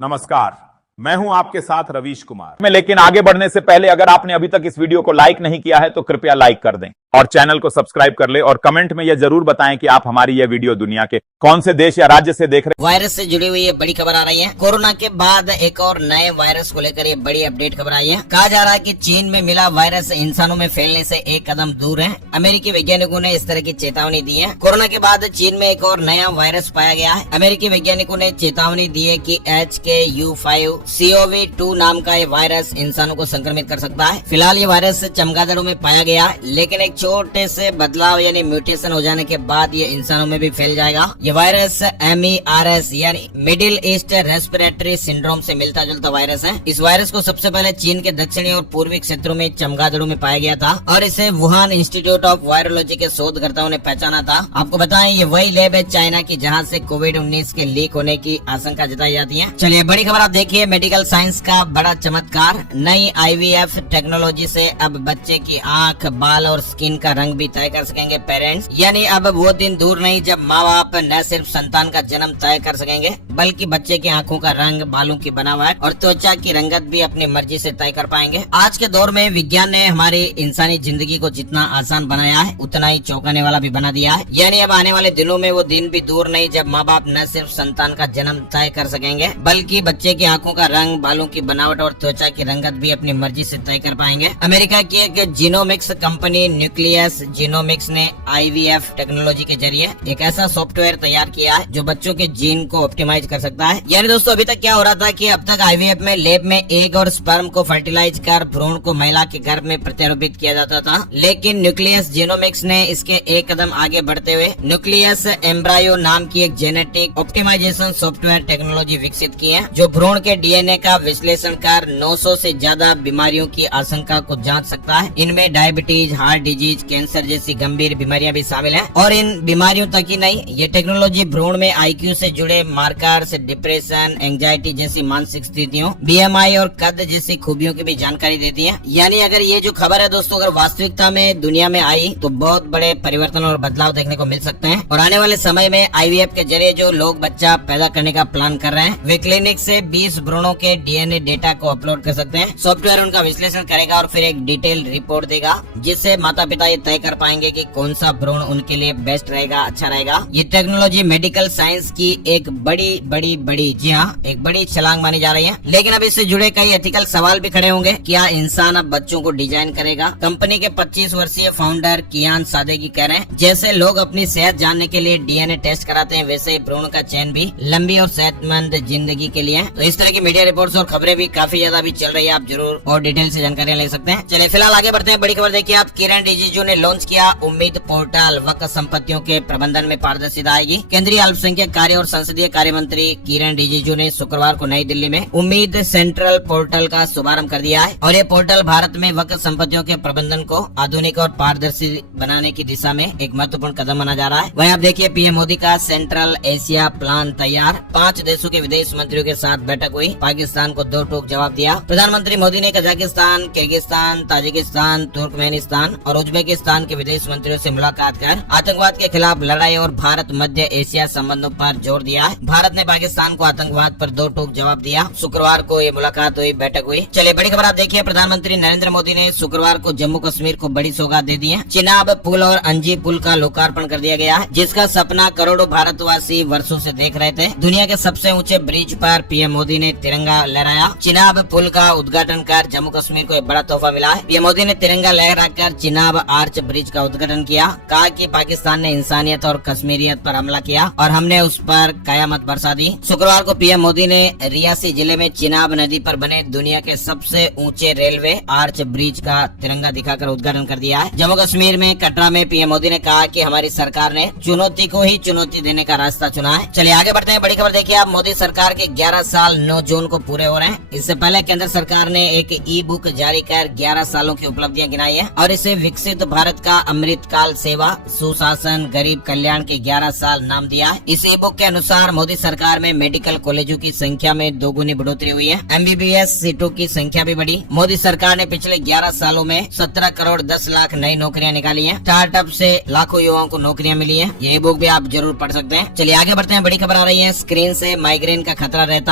नमस्कार, मैं हूं आपके साथ रवीश कुमार में। लेकिन आगे बढ़ने से पहले अगर आपने अभी तक इस वीडियो को लाइक नहीं किया है तो कृपया लाइक कर दें और चैनल को सब्सक्राइब कर ले और कमेंट में यह जरूर बताएं कि आप हमारी यह वीडियो दुनिया के कौन से देश या राज्य से देख रहे हैं। वायरस से जुड़ी हुई ये बड़ी खबर आ रही है। कोरोना के बाद एक और नए वायरस को लेकर ये बड़ी अपडेट खबर आई है। कहा जा रहा है कि चीन में मिला वायरस इंसानों में फैलने से एक कदम दूर है। अमेरिकी वैज्ञानिकों ने इस तरह की चेतावनी दी है। कोरोना के बाद चीन में एक और नया वायरस पाया गया है। अमेरिकी वैज्ञानिकों ने चेतावनी दी है कि HKU5CoV2 नाम का ये वायरस इंसानों को संक्रमित कर सकता है। फिलहाल ये वायरस चमगादड़ों में पाया गया है, लेकिन एक छोटे से बदलाव यानी म्यूटेशन हो जाने के बाद ये इंसानों में भी फैल जाएगा। ये वायरस MERS यानी मिडिल ईस्ट रेस्पिरेटरी सिंड्रोम से मिलता जुलता वायरस है। इस वायरस को सबसे पहले चीन के दक्षिणी और पूर्वी क्षेत्रों में चमगादड़ों में पाया गया था और इसे वुहान इंस्टीट्यूट ऑफ वायरोलॉजी के शोधकर्ताओं ने पहचाना था। आपको बताएं ये वही लैब है चाइना की जहां से कोविड-19 के लीक होने की आशंका जताई जाती है। चलिए बड़ी खबर आप देखिए, मेडिकल साइंस का बड़ा चमत्कार। नई IVF टेक्नोलॉजी से अब बच्चे की आंख, बाल और स्किन का रंग भी तय कर सकेंगे पेरेंट्स। यानी अब वो दिन दूर नहीं जब माँ बाप न सिर्फ संतान का जन्म तय कर सकेंगे बल्कि बच्चे की आंखों का रंग, बालों की बनावट और त्वचा की रंगत भी अपनी मर्जी से तय कर पाएंगे। आज के दौर में विज्ञान ने हमारी इंसानी जिंदगी को जितना आसान बनाया है उतना ही चौंकाने वाला भी बना दिया है। यानी अब आने वाले दिनों में वो दिन भी दूर नहीं जब माँ बाप न सिर्फ संतान का जन्म तय कर सकेंगे बल्कि बच्चे की आंखों का रंग, बालों की बनावट और त्वचा की रंगत भी अपनी मर्जी से तय कर पाएंगे। अमेरिका की एक जीनोमिक्स कंपनी न्यूक्लियस जीनोमिक्स ने IVF टेक्नोलॉजी के जरिए एक ऐसा सॉफ्टवेयर तैयार किया है जो बच्चों के जीन को ऑप्टिमाइज कर सकता है। यानी दोस्तों अभी तक क्या हो रहा था कि अब तक IVF में लैब में एग और स्पर्म को फर्टिलाइज कर भ्रूण को महिला के गर्भ में प्रत्यारोपित किया जाता था, लेकिन न्यूक्लियस जीनोमिक्स ने इसके एक कदम आगे बढ़ते हुए न्यूक्लियस एम्ब्रायो नाम की एक जेनेटिक ऑप्टिमाइजेशन सॉफ्टवेयर टेक्नोलॉजी विकसित की है जो भ्रूण के DNA का विश्लेषण कर 900 से ज्यादा बीमारियों की आशंका को जांच सकता है। इनमें डायबिटीज, हार्ट डिजीज, कैंसर जैसी गंभीर बीमारियां भी शामिल हैं। और इन बीमारियों तक ही नहीं, ये टेक्नोलॉजी भ्रूण में IQ से जुड़े मार्कर्स, डिप्रेशन, एंजाइटी जैसी मानसिक स्थितियों, BMI और कद जैसी खूबियों की भी जानकारी देती है। यानी अगर ये जो खबर है दोस्तों अगर वास्तविकता में दुनिया में आई तो बहुत बड़े परिवर्तन और बदलाव देखने को मिल सकते हैं। और आने वाले समय में IVF के जरिए जो लोग बच्चा पैदा करने का प्लान कर रहे हैं वे क्लिनिक से 20 भ्रूणों के DNA डेटा को अपलोड कर सकते हैं। सॉफ्टवेयर उनका विश्लेषण करेगा और फिर एक डिटेल रिपोर्ट देगा जिससे माता पिता ये तय कर पाएंगे कि कौन सा भ्रूण उनके लिए बेस्ट रहेगा, अच्छा रहेगा। ये टेक्नोलॉजी मेडिकल साइंस की एक बड़ी जी हाँ एक बड़ी छलांग मानी जा रही है। लेकिन अब इससे जुड़े कई एथिकल सवाल भी खड़े होंगे। क्या इंसान अब बच्चों को डिजाइन करेगा? कंपनी के 25 वर्षीय फाउंडर कियान सादेगी कह रहे हैं जैसे लोग अपनी सेहत जानने के लिए DNA टेस्ट कराते हैं वैसे ही भ्रूण का चयन भी लंबी और सेहतमंद जिंदगी के लिए है। तो इस तरह की मीडिया रिपोर्ट्स और खबरें भी काफी ज्यादा भी चल रही है, आप जरूर और डिटेल से जानकारियां ले सकते हैं। चलिए फिलहाल आगे बढ़ते हैं। बड़ी खबर देखिए आप, किरण रिजिजू ने लॉन्च किया उम्मीद पोर्टल। वक्फ संपत्तियों के प्रबंधन में पारदर्शिता आएगी। केंद्रीय अल्पसंख्यक कार्य और संसदीय कार्य मंत्री किरण रिजिजू ने शुक्रवार को नई दिल्ली में उम्मीद सेंट्रल पोर्टल का शुभारंभ कर दिया है। और ये पोर्टल भारत में वक्फ संपत्तियों के प्रबंधन को आधुनिक और पारदर्शी बनाने की दिशा में एक महत्वपूर्ण कदम माना जा रहा है। वहीं आप देखिए PM मोदी का सेंट्रल एशिया प्लान तैयार। 5 देशों के विदेश मंत्रियों के साथ बैठक हुई। पाकिस्तान को दो टूक जवाब दिया। प्रधानमंत्री मोदी ने कजाकिस्तान, किर्गिस्तान, ताजिकिस्तान, तुर्कमेनिस्तान और उज्बेकिस्तान के विदेश मंत्रियों से मुलाकात कर आतंकवाद के खिलाफ लड़ाई और भारत मध्य एशिया संबंधों पर जोर दिया है। भारत ने पाकिस्तान को आतंकवाद पर दो टूक जवाब दिया। शुक्रवार को ये मुलाकात हुई, बैठक हुई। चलिए बड़ी खबर आप देखिए, प्रधानमंत्री नरेंद्र मोदी ने शुक्रवार को जम्मू कश्मीर को बड़ी सौगात दे दी है। चिनाब पुल और अंजी पुल का लोकार्पण कर दिया गया है जिसका सपना करोड़ों भारतवासी वर्षों से देख रहे थे। दुनिया के सबसे ऊंचे ब्रिज पर PM मोदी ने तिरंगा लहराया। चिनाब पुल का उद्घाटन कर जम्मू कश्मीर को एक बड़ा तोहफा मिला है। PM मोदी ने तिरंगा लहराकर चिनाब आर्च ब्रिज का उद्घाटन किया। कहा कि पाकिस्तान ने इंसानियत और कश्मीरियत पर हमला किया और हमने उस पर कयामत बरसा दी। शुक्रवार को PM मोदी ने रियासी जिले में चिनाब नदी पर बने दुनिया के सबसे ऊंचे रेलवे आर्च ब्रिज का तिरंगा दिखाकर उद्घाटन कर दिया है। जम्मू कश्मीर में कटरा में PM मोदी ने कहा कि हमारी सरकार ने चुनौती को ही चुनौती देने का रास्ता चुना है। चलिए आगे बढ़ते हैं। बड़ी खबर देखिए आप, मोदी सरकार के 11 साल 9 जून को पूरे हो रहे हैं। इससे पहले केंद्र सरकार ने एक E-बुक जारी कर 11 सालों की उपलब्धियां गिनाई है और इसे विकसित भारत का अमृतकाल सेवा सुशासन गरीब कल्याण के 11 साल नाम दिया है। इस E-बुक के अनुसार मोदी सरकार में मेडिकल कॉलेजों की संख्या में दोगुनी बढ़ोतरी हुई है। MBBS सीटों की संख्या भी बढ़ी। मोदी सरकार ने पिछले 11 सालों में 17 करोड़ 10 लाख नई नौकरियां निकाली हैं। स्टार्टअप से लाखों युवाओं को नौकरियां मिली है। ये बुक भी आप जरूर पढ़ सकते हैं। चलिए आगे बढ़ते हैं। बड़ी खबर आ रही है, स्क्रीन से माइग्रेन का खतरा रहता है।